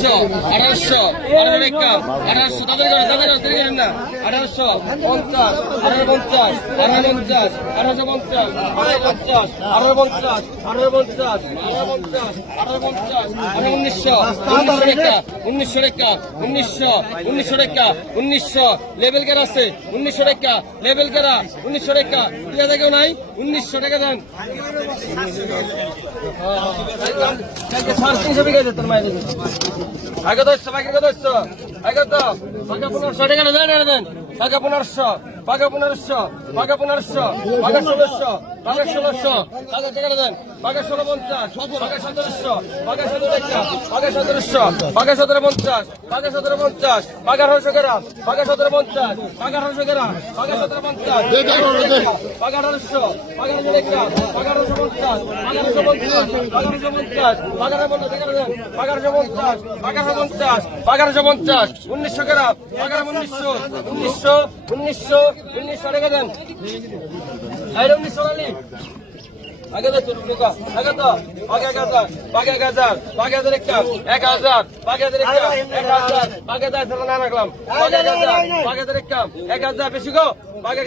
আঠারোশো আঠারোশো আঠারো রেখা আঠারোশো তাদের করে তাদের করে না আঠারোশো পঞ্চাশ আঠারো পঞ্চাশ আঠারো পঞ্চাশ আঠারোশো পঞ্চাশ আঠারো পঞ্চাশ আঠারো পঞ্চাশ আঠারো পঞ্চাশ আঠারো পঞ্চাশ আঠারো উনিশশো উনিশশো রেখা উনিশশো রেখা লেভেল কেরা আছে উনিশশো রেখা লেভেল কেরা উনিশশো রেখা হাজার কেউ নাই উনিশশো টাকা দেন সাড়ে তিনশো বিঘা মায়ের আগে দশ আগে দশ আগে তো টাকা পনেরোশো টাকা দেন? দেন টাকা পনেরোশো বাঘা পনেরোশো বাঘা পনেরোশো বাঘা সদস্য বাঘা ষোলোশো টাকা টাকা দেন বাঘা ষোলো পঞ্চাশ বাঘা সদস্য বাঘা সতেরো একটা বাঘা সতেরোশো বাঘা সদর পঞ্চাশ বাঘা সতেরো পঞ্চাশ বাঘা আঠারোশো গ্রাম বাঘা সতেরো পঞ্চাশ বাঘা আঠারোশো গ্রাম বাঘা সতেরো পঞ্চাশ বাঘা আঠারোশো বাঘা আঠারোশো একটা বাঘা আঠারোশো পঞ্চাশ বাঘা আঠারোশো পঞ্চাশ বাঘা আঠারোশো পঞ্চাশ বাঘা আঠারোশো পঞ্চাশ বাঘা আঠারোশো পঞ্চাশ উনিশশো গ্রাম বাঘা উনিশশো উনিশশো উনিশশো আগে আগে আগে এক হাজার বাগে এক হাজার না রাখলাম। এক হাজার বেশি গো।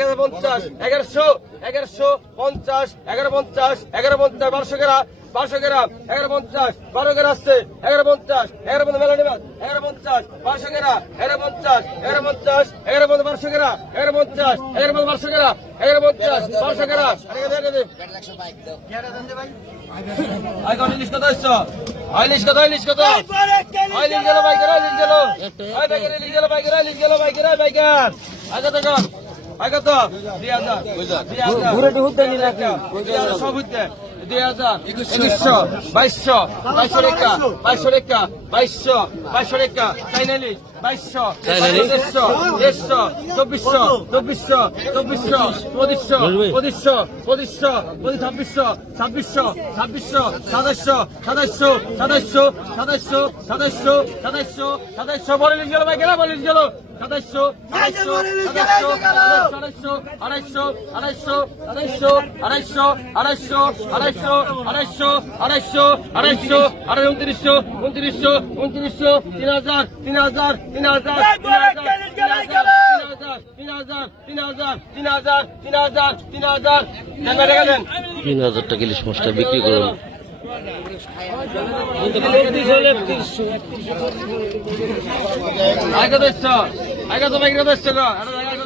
হাজার পঞ্চাশ, এগারোশো এগারোশো পঞ্চাশ, এগারো পঞ্চাশ এগারো পঞ্চাশ, বারোশো গেরা। বারোশো গ্রাম এগারো পঞ্চাশ বারো গ্রাম আসছে এগারো পঞ্চাশ এগারো পঞ্চাশ মেলা নেবেন। এগারো পঞ্চাশ বারোশো গ্রাম এগারো পঞ্চাশ এগারো পঞ্চাশ এগারো পঞ্চাশ বারোশো গ্রাম এগারো পঞ্চাশ এগারো পঞ্চাশ বারোশো গ্রাম এগারো পঞ্চাশ বারোশো গ্রাম। আইলিশ কত আসছো আইলিশ কত আইলিশ কত আইলিশ গেল বাইকের আইলিশ গেল আই বাইকের আইলিশ গেল বাইকের আইলিশ গেল বাইকের আই বাইকার। আগে তো কর? আগে তো দুই হাজার। দুই হাজার। ঘুরে হুদ্দে নি রাখি সব হুদ্দে দুই হাজার। একুশশো। বাইশশো বাইশশো রেখা বাইশশো রেখা বাইশশো বাইশশো রেখা চাইনালিশ বাইশশো দেড়শো দেড়শো চব্বিশশো চব্বিশশো চব্বিশশো পঁচিশশো পঁচিশশো পঁচিশশো পঁচিশ ছাব্বিশশো ছাব্বিশশো ছাব্বিশশো সাতাশশো সাতাশশো সাতাশশো সাতাশশো সাতাশশো সাতাশশো সাতাশশো বলে লিখ গেল ভাই গেল বলে লিখ গেল সাতাশশো সাতাশশো সাতাশশো আড়াইশো আড়াইশো আড়াইশো আড়াইশো আড়াইশো আড়াইশো আড়াইশো আড়াইশো আড়াইশো আড়াই উনত্রিশশো উনত্রিশশো উনত্রিশশো তিন হাজার তিন হাজার তিন হাজার তিন হাজার তিন হাজার তিন হাজার তিন হাজার তিন হাজার তিন হাজার টাকা ইলিশ মাছটা বিক্রি করুন আগে দেখছ আগে তো বাইরে দেখছিল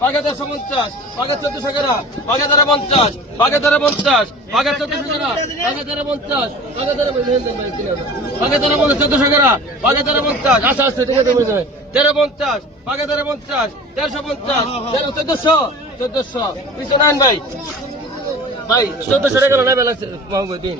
পাগা তেরোশো পঞ্চাশ পাগা চোদ্দশো গেরা পাগা তেরো পঞ্চাশ পাগা তেরো পঞ্চাশ পাগা চোদ্দশো গেরা পাগা তেরো পঞ্চাশ পাগা তেরো পাগা তেরো পঞ্চাশ আছে বুঝে তেরো পঞ্চাশ পাগা তেরো পঞ্চাশ, তেরোশো পঞ্চাশ, তেরো, চোদ্দশো চোদ্দশো, পিছনে ভাই। ভাই, চোদ্দশো টাকা নাই বেলাচ্ছে দিন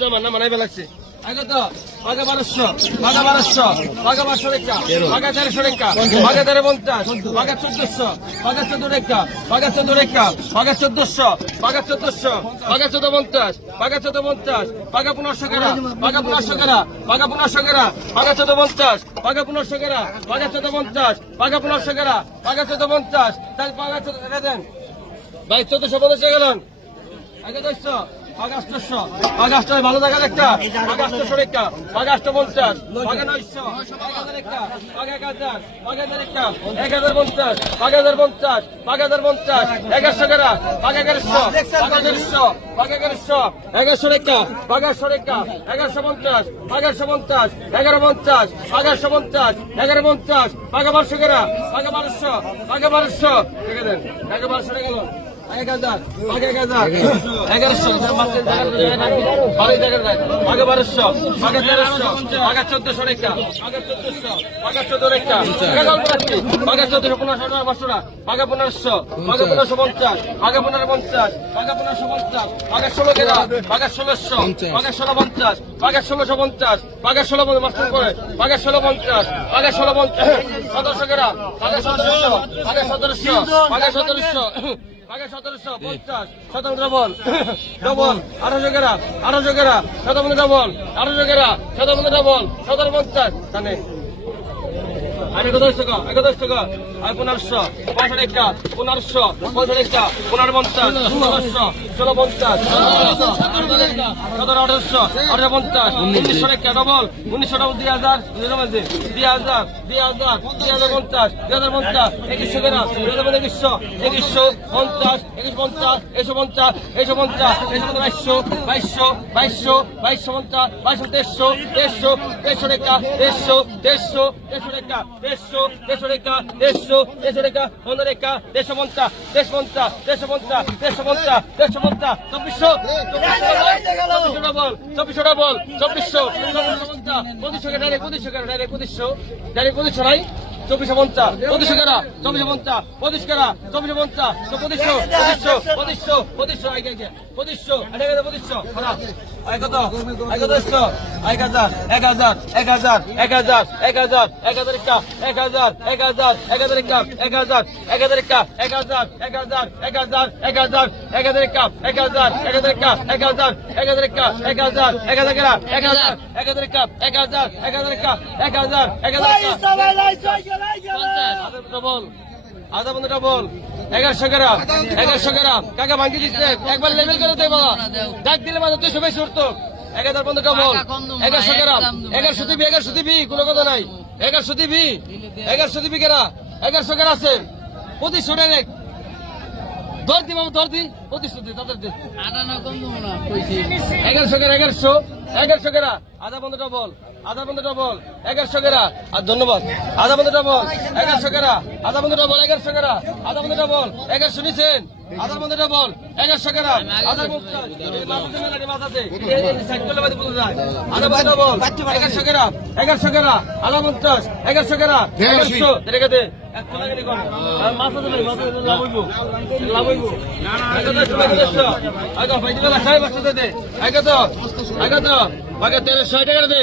জমা না মানাই বেলাচ্ছে বাঘা বারোশো বাঘা বারোশো বাঘা বারোশো রেখা বাঘা তেরোশো রেখা বাঘা তেরো পঞ্চাশ বাঘা চোদ্দশো বাঘা চোদ্দ রেখা বাঘা চোদ্দ রেখা বাঘা চোদ্দশো বাঘা চোদ্দশো বাঘা চোদ্দ পঞ্চাশ বাঘা চোদ্দ পঞ্চাশ বাঘা পনেরোশো কেরা বাঘা পনেরোশো কেরা বাঘা পনেরোশো কেরা বাঘা চোদ্দ পঞ্চাশ বাঘা পনেরোশো কেরা বাঘা চোদ্দ পঞ্চাশ বাঘা পনেরোশো কেরা বাঘা চোদ্দ পঞ্চাশ, তাহলে বাঘা চোদ্দ দেন। ভাই, চোদ্দশো পঞ্চাশ গেলেন আগে দশশো আগস্টশো আগস্ট ভালো দেখা একটা আগস্টশো একটা আগস্ট পঞ্চাশ আগে নয়শো এক হাজার একটা আগে এক হাজার আগে হাজার একটা এক হাজার পঞ্চাশ আগে হাজার পঞ্চাশ আগে হাজার পঞ্চাশ, এগারোশো গেরা আগে এগারোশো আগে এগারোশো আগে এগারোশো এগারোশো রেখা এগারোশো রেখা, এগারোশো পঞ্চাশ এগারোশো পঞ্চাশ, এগারো পঞ্চাশ এগারোশো পঞ্চাশ, এগারো পঞ্চাশ আগে বারোশো গেরা আগে বারোশো আগে বারোশো রেখে দেন আগে বারোশো এক হাজার আগে বারোশো আগে তেরোশো আগে চোদ্দশো রেখা, আগে চোদ্দশো, আগে চোদ্দ রেখা, আগে চোদ্দশো পনেরোশো টাকা পাঁচশো টাকা, আগে পনেরোশো আগে পনেরোশো পঞ্চাশ, আগে পনেরো পঞ্চাশ, আগে পনেরোশো পঞ্চাশ, আগে ষোলো কেনা, আগে ষোলোশো, আগে ষোলো পঞ্চাশ, আগে ষোলোশো পঞ্চাশ, আগে ষোলো মাস্টার করে, আগে ষোলো পঞ্চাশ, আগে ষোলো পঞ্চাশ, সতেরোশো কেনা, আগে সতেরোশো আগে সতেরোশো আগে সতেরোশো পাকে সতেরোশো, পঞ্চাশ, সতেরো ডবল ডবল, আঠারোশো গেরা আঠারোশো গেরা শতবন্ধু ডবল আঠারোশো গেরা শতবন্ধু ডবল সতেরো পঞ্চাশ, জানে। আর একাদশ টাকা একাদশ টাকা। আর পনেরোশো, পঁয়ষট্টি একটা পনেরোশো, পঁয়ষট্টি একটা পনেরো পঞ্চাশ ষোলোশো ষোলো পঞ্চাশ সতেরো, আঠারোশো আঠারো পঞ্চাশ উনিশশো একটা ডবল উনিশশো ডবল দুই হাজার দুই হাজার দুই হাজার দুই হাজার পঞ্চাশ, দুই হাজার পঞ্চাশ, একুশশো কেনা দুই হাজার একুশশো একুশশো পঞ্চাশ একুশ পঞ্চাশ একশো পঞ্চাশ একশো পঞ্চাশ একশো বাইশশো বাইশশো বাইশশো বাইশশো পঞ্চাশ, বাইশশো দেড়শো দেড়শো দেড়শো রেখা দেড়শো দেড়শো দেড়শো রেখা দেড়শো দেড়শো রেখা দেড়শো দেড়শো রেখা পনেরো রেখা দেড়শো পঞ্চাশ দেড়শো পঞ্চাশ দেড়শো পঞ্চাশ দেড়শো পঞ্চাশ দেড়শো পঞ্চাশ চব্বিশশো চব্বিশশো ডবল চব্বিশশো ডবল চব্বিশশো চব্বিশশো পঞ্চাশ পঁচিশশো ডাইরেক্ট পঁচিশশো ডাইরেক্ট পঁচিশশো ডাইরেক্ট পঁচিশশো নাই চব্বিশশো পঞ্চাশ পঁচিশশো কেরা চব্বিশশো পঞ্চাশ পঁচিশ কেরা চব্বিশশো পঞ্চাশ পঁচিশশো পঁচিশশো পঁচিশশো পঁচিশশো পঁচিশশো পঁচিশশো কত কত একশো এক হাজার এক হাজার এক হাজার এক হাজার এক হাজার এক হাজার একটা এক হাজার এক হাজার এক হাজার একটা এক হাজার এক হাজার একটা এক হাজার এক হাজার এক হাজার এক হাজার এক হাজার একটা এক হাজার এক হাজার একটা এক হাজার এক হাজার একটা এক হাজার এক হাজার কেরা এক হাজার এক হাজার একটা এক হাজার এক হাজার একটা এক হাজার এক হাজার একটা ডবল আধা বন্ধুটা বল এগারোশো গ্রাম এগারোশো গ্রাম। কাকা ভাঙ্গি দিচ্ছে। একবার লেভেল করে দেব। ডাক দিলে মাত্র তুই সবাই উঠতো। এক হাজার পনেরোটা বল। এগারোশো গ্রাম। এগারোশো দিবি এগারোশো দিবি, কোনো কথা নাই। এগারোশো দিবি এগারোশো দিবি কেনা এগারোশো কেনা আছে। পঁচিশশো ডাইরেক্ট দর দি বাবা, দর দি। দি তাদের দি। এগারোশো কেরা, এগারোশো এগারোশো কেরা। আধা বন্ধুটা বল আধা বন্ধুটা বল এগারোশো কেরা। আর ধন্যবাদ। আধা বন্ধুটা বল এগারোশো কেরা। আধা বন্ধুটা বল এগারোশো কেরা। আধা বন্ধুটা বল এগারোশো নিছেন। আধা বন্ধুটা বল। এগারোশো কেরা আধা আধা বন্ধুটা বল। এগারোশো কেরা এগারোশো কেরা আধা পঞ্চাশ এগারোশো কেরা এগারোশো রেখে দে। এক টাকা দে।